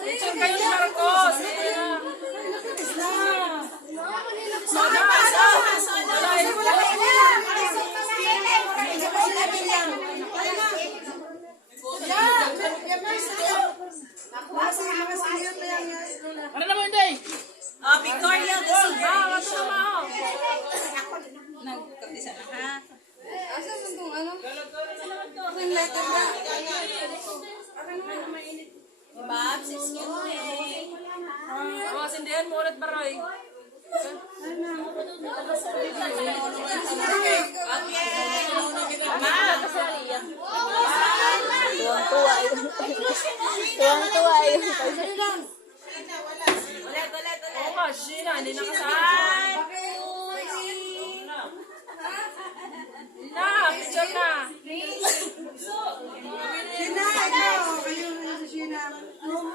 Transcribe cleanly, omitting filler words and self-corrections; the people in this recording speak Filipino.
Picture kayo ni Marcos. Ano naman hindi? Victoria Garcia. Ano naman? Nagkapisa na ha. Asa sa itong ano? Ang letter na. Babs, excuse me. Mga sindihan mo ulit, Baroy. Tuwang-tuwa yun. Tuwang-tuwa yun. Ulit. Oo nga, Sheena, hindi nakasaan.